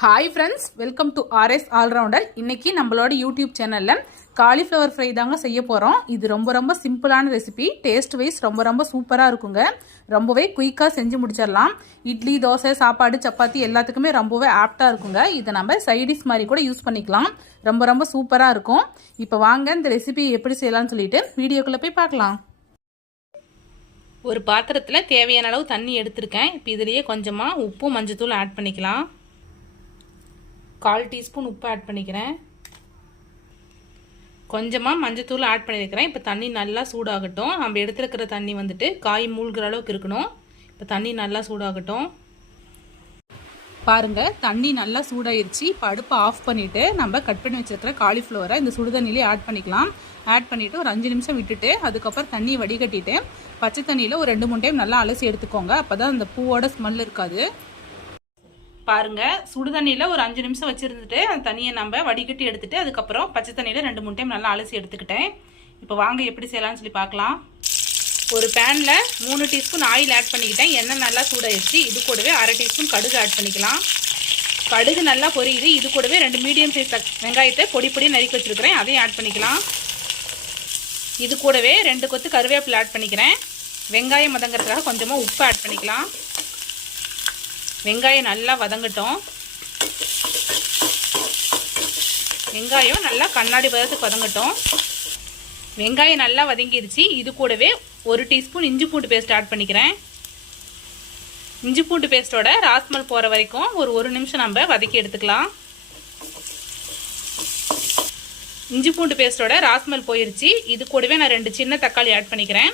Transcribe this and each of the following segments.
Hi friends welcome to RS allrounder இன்றைக்கி நம்மளோட YouTube சேனலில் காலிஃப்ளவர் ஃப்ரை தாங்க செய்ய போகிறோம் இது ரொம்ப ரொம்ப சிம்பிளான ரெசிபி டேஸ்ட் வைஸ் ரொம்ப ரொம்ப சூப்பராக இருக்குங்க. ரொம்பவே குயிக்காக செஞ்சு முடிச்சிடலாம். இட்லி தோசை சாப்பாடு சப்பாத்தி எல்லாத்துக்குமே ரொம்பவே ஆப்டாக இருக்குங்க. இதை நம்ம சைடிஷ் மாதிரி கூட யூஸ் பண்ணிக்கலாம். ரொம்ப ரொம்ப சூப்பராக இருக்கும். இப்போ வாங்க இந்த ரெசிபி எப்படி செய்யலாம்னு சொல்லிட்டு வீடியோக்குள்ளே போய் பார்க்கலாம். ஒரு பாத்திரத்தில் தேவையான அளவு தண்ணி எடுத்திருக்கேன். இப்போ இதுலேயே கொஞ்சமாக உப்பு மஞ்சத்தூள் ஆட் பண்ணிக்கலாம். கால் டீஸ்பூன் உப்பு ஆட் பண்ணிக்கிறேன். கொஞ்சமாக மஞ்சத்தூள் ஆட் பண்ணியிருக்கிறேன். இப்போ தண்ணி நல்லா சூடாகட்டும். நம்ம எடுத்துருக்கிற தண்ணி வந்துட்டு காய் மூழ்கிற அளவுக்கு இருக்கணும். இப்போ தண்ணி நல்லா சூடாகட்டும். பாருங்க தண்ணி நல்லா சூடாயிருச்சு. இப்போ அடுப்பை ஆஃப் பண்ணிவிட்டு நம்ம கட் பண்ணி வச்சுருக்கிற காலிஃப்ளவரை இந்த சுடுதண்ணிலே ஆட் பண்ணிக்கலாம். ஆட் பண்ணிவிட்டு ஒரு அஞ்சு நிமிஷம் விட்டுட்டு அதுக்கப்புறம் தண்ணி வடிகட்டிட்டு பச்சை தண்ணியில் ஒரு ரெண்டு மூணு டைம் நல்லா அலசி எடுத்துக்கோங்க. அப்போ தான் அந்த பூவோட ஸ்மெல் இருக்காது. பாருங்கள் சுடு தண்ணியில் ஒரு அஞ்சு நிமிஷம் வச்சுருந்துட்டு அந்த தண்ணியை நம்ம வடிகட்டி எடுத்துகிட்டு அதுக்கப்புறம் பச்சை தண்ணியில் ரெண்டு மூணு டைம் நல்லா அலசி எடுத்துக்கிட்டேன். இப்போ வாங்க எப்படி செய்யலாம்னு சொல்லி பார்க்கலாம். ஒரு பேனில் மூணு டீஸ்பூன் ஆயில் ஆட் பண்ணிக்கிட்டேன். எண்ணெய் நல்லா சூடாயிடுச்சு இது கூடவே அரை டீஸ்பூன் கடுகு ஆட் பண்ணிக்கலாம். கடுகு நல்லா பொரியுது. இது கூடவே ரெண்டு மீடியம் சைஸ் வெங்காயத்தை பொடி பொடி நறுக்கி வச்சுருக்கிறேன். அதையும் ஆட் பண்ணிக்கலாம். இது கூடவே ரெண்டு கொத்து கருவேப்பிலை ஆட் பண்ணிக்கிறேன். வெங்காயம் மதங்கிறதுக்காக கொஞ்சமாக உப்பு ஆட் பண்ணிக்கலாம். வெங்காயம் நல்லா வதங்கட்டும். வெங்காயம் நல்லா கண்ணாடி பதத்துக்கு வதங்கட்டும். வெங்காயம் நல்லா வதங்கிடுச்சு. இது கூடவே ஒரு டீஸ்பூன் இஞ்சி பூண்டு பேஸ்ட் ஆட் பண்ணிக்கிறேன். இஞ்சி பூண்டு பேஸ்ட்டோட ராஸ்மல் போகிற வரைக்கும் ஒரு ஒரு நிமிஷம் நம்ம வதக்கி எடுத்துக்கலாம். இஞ்சி பூண்டு பேஸ்ட்டோட ராஸ்மல் போயிருச்சு. இது கூடவே நான் ரெண்டு சின்ன தக்காளி ஆட் பண்ணிக்கிறேன்.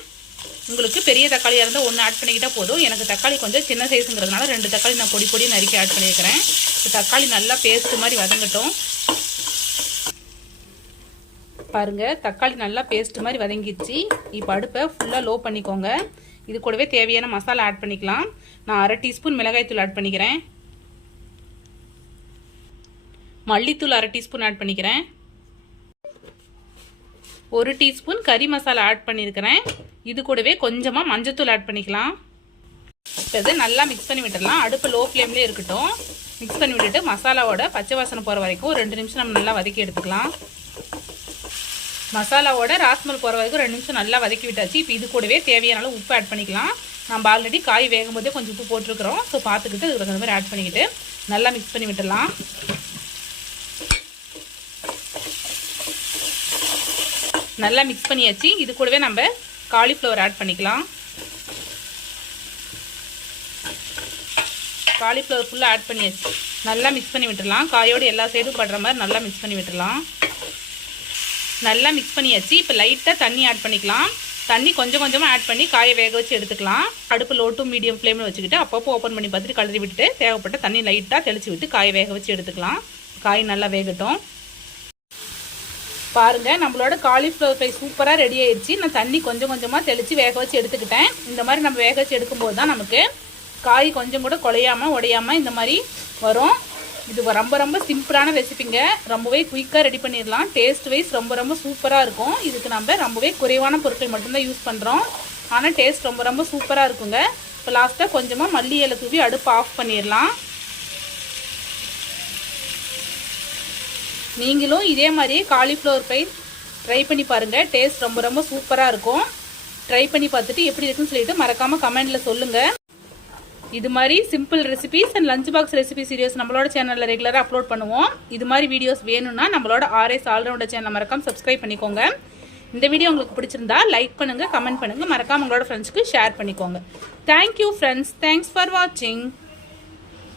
உங்களுக்கு பெரிய தக்காளியாக இருந்தால் ஒன்று ஆட் பண்ணிக்கிட்டால் போதும். எனக்கு தக்காளி கொஞ்சம் சின்ன சைஸுங்கிறதுனால ரெண்டு தக்காளி நான் பொடி பொடி நறுக்கி ஆட் பண்ணியிருக்கிறேன் தக்காளி நல்லா பேஸ்ட்டு மாதிரி வதங்கட்டும். பாருங்கள் தக்காளி நல்லா பேஸ்ட் மாதிரி வதங்கிடுச்சு. இப்போ அடுப்பை ஃபுல்லாக லோ பண்ணிக்கோங்க. இது கூடவே தேவையான மசாலா ஆட் பண்ணிக்கலாம். நான் அரை டீஸ்பூன் மிளகாய்த்தூள் ஆட் பண்ணிக்கிறேன். மல்லித்தூள் அரை டீஸ்பூன் ஆட் பண்ணிக்கிறேன். ஒரு டீஸ்பூன் கறி மசாலா ஆட் பண்ணியிருக்கிறேன் இது கூடவே கொஞ்சமாக மஞ்சத்தூள் ஆட் பண்ணிக்கலாம். இப்போ இது நல்லா மிக்ஸ் பண்ணி விட்டுடலாம். அடுப்பு லோ ஃப்ளேம்லேயே இருக்கட்டும். மிக்ஸ் பண்ணி விட்டுட்டு மசாலாவோட பச்சை வாசனை போகிற வரைக்கும் ரெண்டு நிமிஷம் நம்ம நல்லா வதக்கி எடுத்துக்கலாம். மசாலாவோட ராஸ்மல் போகிற வரைக்கும் ரெண்டு நிமிஷம் நல்லா வதக்கி விட்டாச்சு. இப்போ இது கூடவே தேவையான அளவு உப்பு ஆட் பண்ணிக்கலாம். நம்ம ஆல்ரெடி காய் வேகும் போதே கொஞ்சம் உப்பு போட்டிருக்கிறோம். ஸோ பார்த்துக்கிட்டு இதுக்கு தகுந்த மாதிரி ஆட் பண்ணிக்கிட்டு நல்லா மிக்ஸ் பண்ணி விட்டுடலாம். நல்லா மிக்ஸ் பண்ணியாச்சு. இது கூடவே நம்ம காலிஃப்ளவர் ஆட் பண்ணிக்கலாம். காலிஃப்ளவர் ஃபுல்லாக ஆட் பண்ணியாச்சு. நல்லா மிக்ஸ் பண்ணி விட்டுடலாம். காயோடு எல்லா சைடும் படுற மாதிரி நல்லா மிக்ஸ் பண்ணி விட்டுடலாம். நல்லா மிக்ஸ் பண்ணியாச்சு. இப்போ லைட்டாக தண்ணி ஆட் பண்ணிக்கலாம். தண்ணி கொஞ்சம் கொஞ்சமாக ஆட் பண்ணி காயை வேக வச்சு எடுத்துக்கலாம். அடுப்பு லோ டு மீடியம் ஃப்ளேமில் வச்சுக்கிட்டு அப்பப்போ ஓப்பன் பண்ணி பார்த்துட்டு கலரி விட்டுட்டு தேவைப்பட்ட தண்ணி லைட்டாக தெளிச்சு விட்டு காயை வேக வச்சு எடுத்துக்கலாம். காய் நல்லா வேகட்டும். பாருங்கள் நம்மளோட காலிஃப்ளவர் ஃப்ரை சூப்பராக ரெடி ஆயிடுச்சு நான் தண்ணி கொஞ்சம் கொஞ்சமாக தெளித்து வேக வச்சு எடுத்துக்கிட்டேன். இந்த மாதிரி நம்ம வேக வச்சு எடுக்கும்போது தான் நமக்கு காய் கொஞ்சம் கூட குலையாமல் உடையாமல் இந்த மாதிரி வரும். இது ரொம்ப ரொம்ப சிம்பிளான ரெசிபிங்க ரொம்பவே குயிக்காக ரெடி பண்ணிடலாம். டேஸ்ட் வைஸ் ரொம்ப ரொம்ப சூப்பராக இருக்கும். இதுக்கு நம்ம ரொம்பவே குறைவான பொருட்கள் மட்டும்தான் யூஸ் பண்ணுறோம் ஆனால் டேஸ்ட் ரொம்ப ரொம்ப சூப்பராக இருக்குங்க. இப்போ லாஸ்ட்டாக கொஞ்சமாக மல்லி இலை தூவி அடுப்பு ஆஃப் பண்ணிடலாம். நீங்களும் இதே மாதிரியே காலிஃப்ளவர் ஃப்ரை ட்ரை பண்ணி பாருங்கள் டேஸ்ட் ரொம்ப ரொம்ப சூப்பராக இருக்கும். ட்ரை பண்ணி பார்த்துட்டு எப்படி இருக்குன்னு சொல்லிட்டு மறக்காமல் கமெண்டில் சொல்லுங்கள் இது மாதிரி simple recipes and lunch box recipe series நம்மளோட சேனலில் ரெகுலராக அப்லோட் பண்ணுவோம். இது மாதிரி வீடியோஸ் வேணும்னா நம்மளோட ஆர்எஸ் ஆல்ரவுண்டர் சேனல் மறக்காம சப்ஸ்கிரைப் பண்ணிக்கோங்க. இந்த வீடியோ உங்களுக்கு பிடிச்சிருந்தா லைக் பண்ணுங்கள் கமெண்ட் பண்ணுங்கள் மறக்காம உங்களோட ஃப்ரெண்ட்ஸ்க்கு ஷேர் பண்ணிக்கோங்க. தேங்க்யூ ஃப்ரெண்ட்ஸ் தேங்க்ஸ் ஃபார் வாட்சிங்